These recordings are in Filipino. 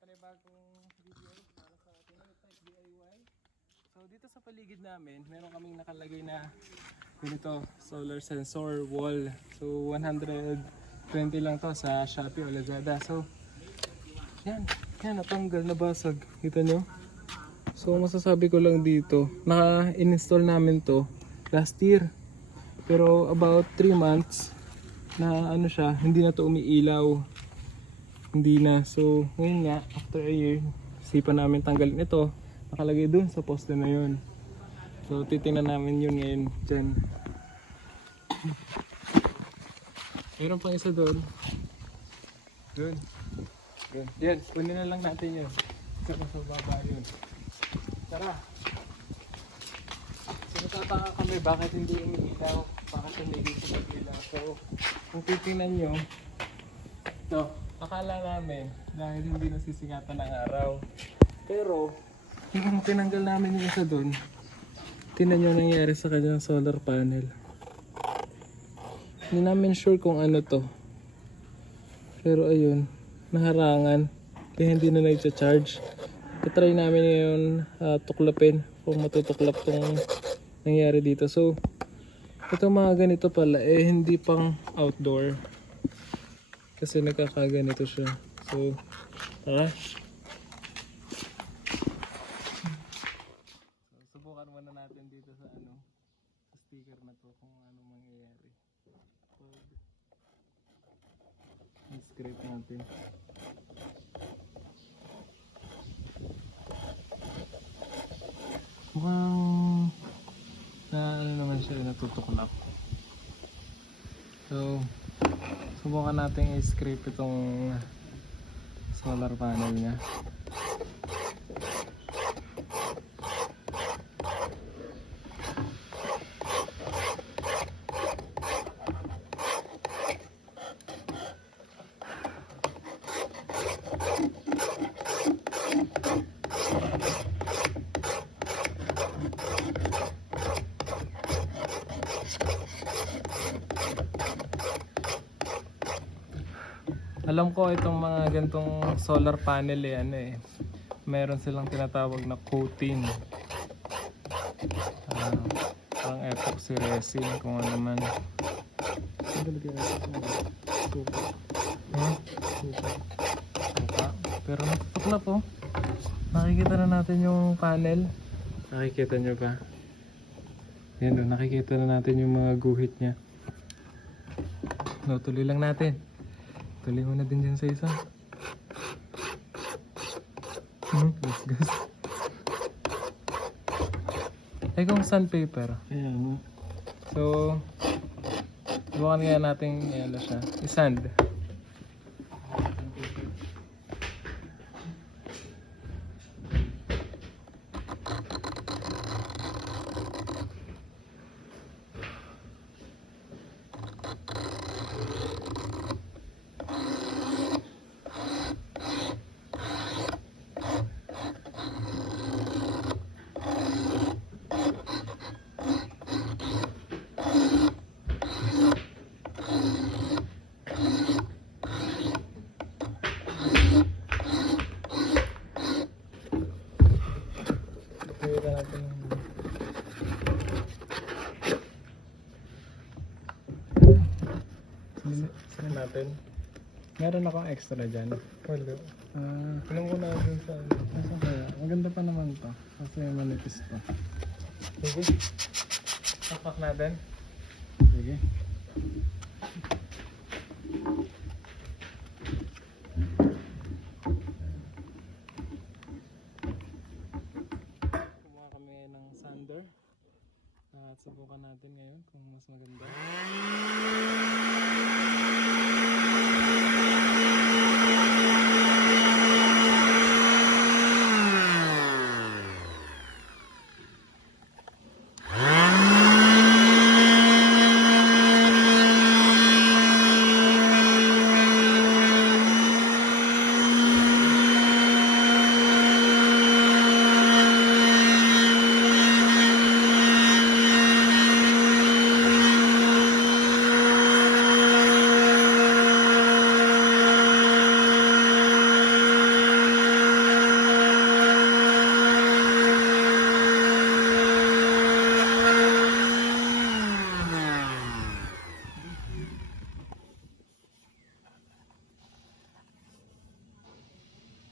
panibagong video para sa Pinoy DIY. So dito sa paligid namin, meron kaming nakalagay na ganito, solar sensor wall. So 120 lang to sa Shopee o Lazada. So yan, natanggal, nabasag. Kita nyo? So masasabi ko lang dito, naka-install namin to last year. Pero about 3 months na ano siya, hindi na to umiilaw. Hindi na. So ngayon nga, after a year, sipan namin tanggalin ito. Nakalagay dun sa poste na yun. So titingnan namin yun ngayon dyan. Meron pang isa doon. Doon. Yan, kunin na lang natin yun. Isa pa sa baba yun. Tara. So natataka kami bakit hindi umiilaw. Bakit hindi umiilaw. So kung titingnan nyo, ito, akala namin dahil hindi nasisikatan ng araw. Pero yung tinanggal namin yung isa doon, tingnan nyo nangyari sa kanyang solar panel. Hindi namin sure kung ano to. Pero ayun, naharangan. Kaya hindi na nag-charge. I-try namin ngayon tuklapin kung matutuklap tong nangyari dito. So, ito mga ganito pala, hindi pang outdoor. Kasi nagkakaganito siya. So, tara. Subukan muna natin dito sa sa sticker na to kung ano mangyayari. I-scrape natin. Mukhang naman siya, natutuklap. So, subukan natin i-scrape itong solar panel niya. Alam ko itong mga gantong solar panel meron silang tinatawag na coating. Parang epoxy resin kung ano man. Pero natutuklap po. Nakikita na natin yung panel. Nakikita nyo ba? Yan o, nakikita na natin yung mga guhit nya. No, tuloy lang natin. Tuloy mo na din dyan sa isa. Gas. Ay kung sandpaper. Ayan. So, bukan nga natin siya. I-sand. Natin. Meron akong extra dyan. Wala. Pinang ko na dun sa kaya. Maganda pa naman to. Kasi manipis to. Sige. Tapak natin. Sige. Kumuha kami ng sander. At subukan natin ngayon kung mas maganda.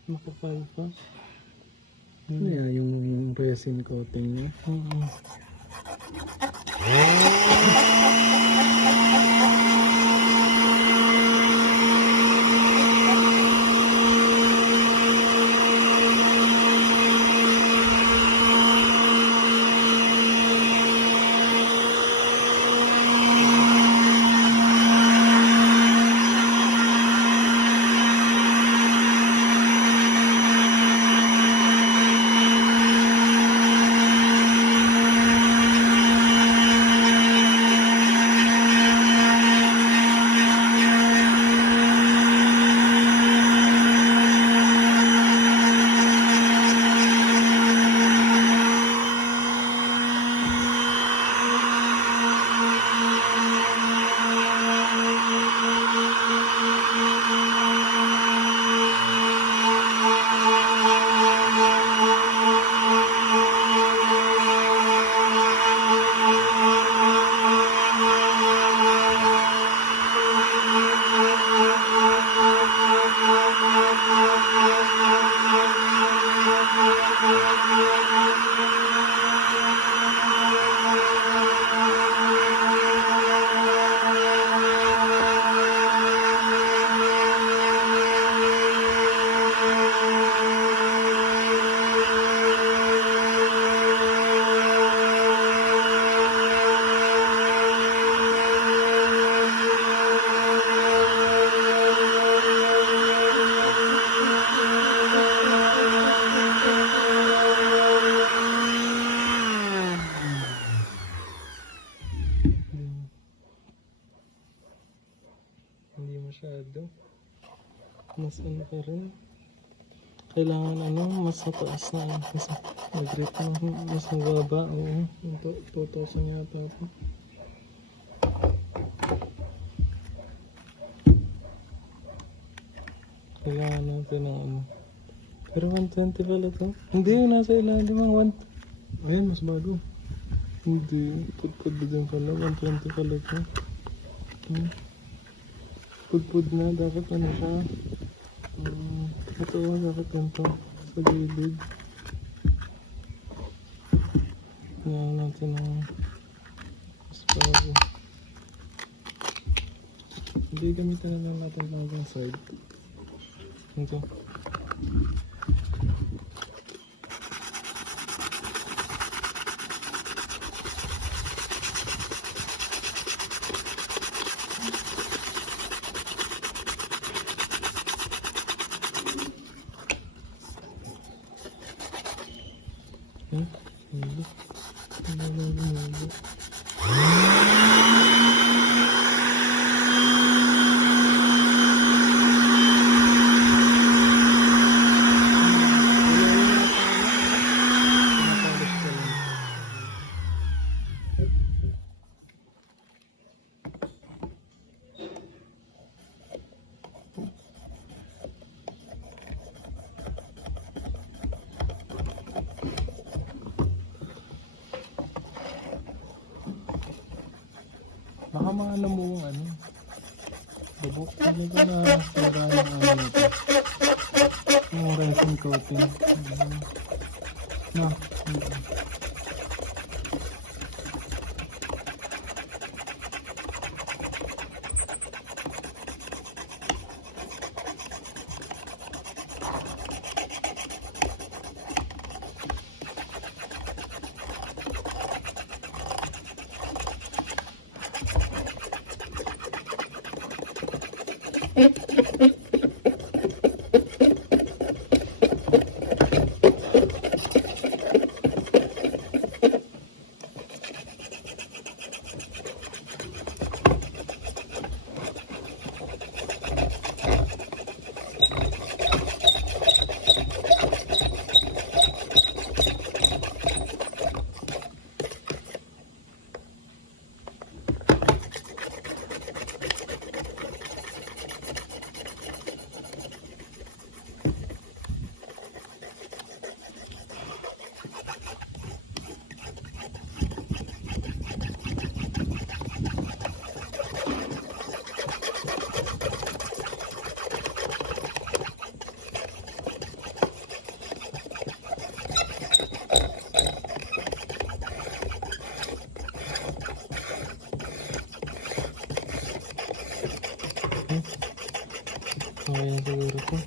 Makapal pa. Ano yan, yung resin coating niya? Hindi masyado. Mas ano pa rin. Kailangan ano, mas mataas na. Mas mag-rate ng mas mababa. Oo. 2,000 yata po. Kailangan natin ng ano. Pero 120 pala to. Hindi, nasa ilalim ang 1. Ayan, mas bago. Hindi, pudpud din pala. 120 pala to. Pudpud na, dapat ano siya. Ito, dapat ganito. Sa gilid. Kailangan natin ng mas bago. Hindi, gamitan na lang natin lang ang side. Ito. Baka mga namuong ano. Bubuk talaga na sira yung ano nito. Yung resin coating. Na. ko.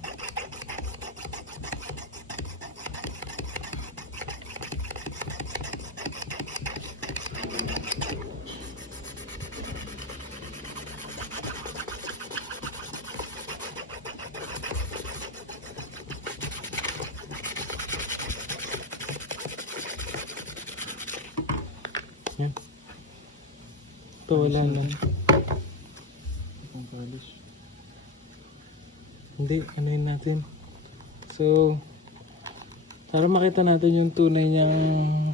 Yan. Ito wala na. Itong polish. Hindi, anuhin natin. So, para makita natin yung tunay niyang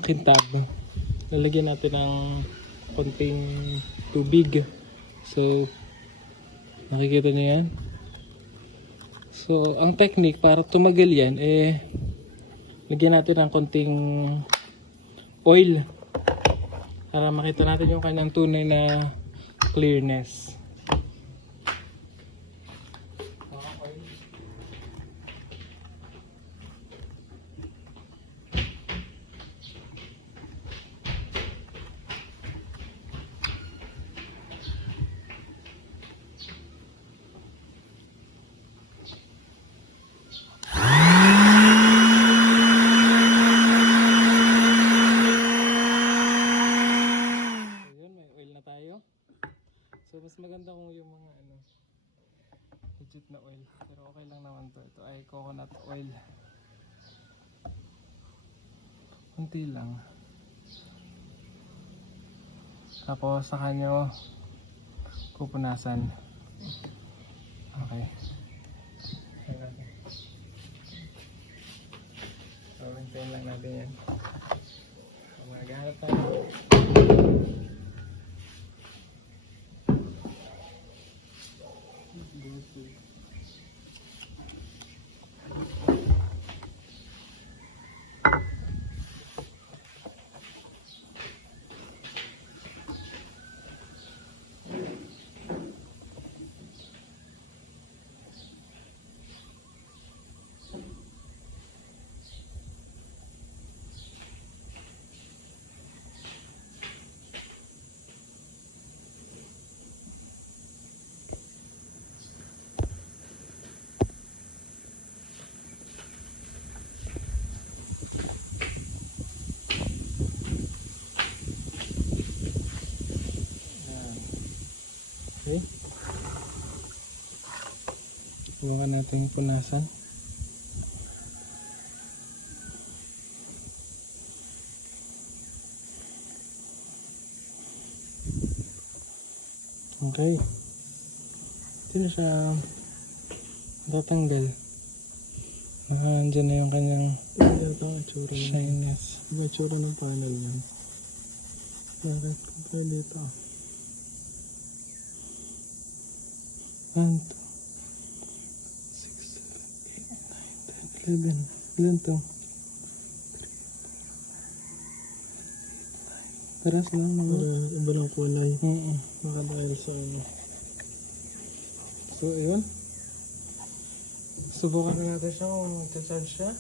kintab, lalagyan natin ng konting tubig. So, nakikita niyo yan? So, ang technique para tumagal yan, lagyan natin ng konting oil para makita natin yung kanyang tunay na clearness. So mas maganda kung yung mga legit na oil, pero okay lang naman to. Ito ay coconut oil. Kunti lang. Tapos saka nyo pupunasan. Okay. So maintain lang natin yan. So maghanap tayo. Okay. Subukan natin punasan. Okay. Hindi na siya tatanggal. Nandiyan na yung kanyang Ito ang itsura niya. shyness. Yung itsura ng panel niya. Bakit? Kaya dito. 1, 2, 6, 7, 8, 9, 10, 11. Ilan to? Paras lang naman. Para iba lang kulay. Baka dahil sa ano. So, yun. Subukan na natin siya kung mag-charge siya.